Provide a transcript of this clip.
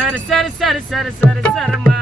சரி சரி சரி சரி சரி சரிம்மா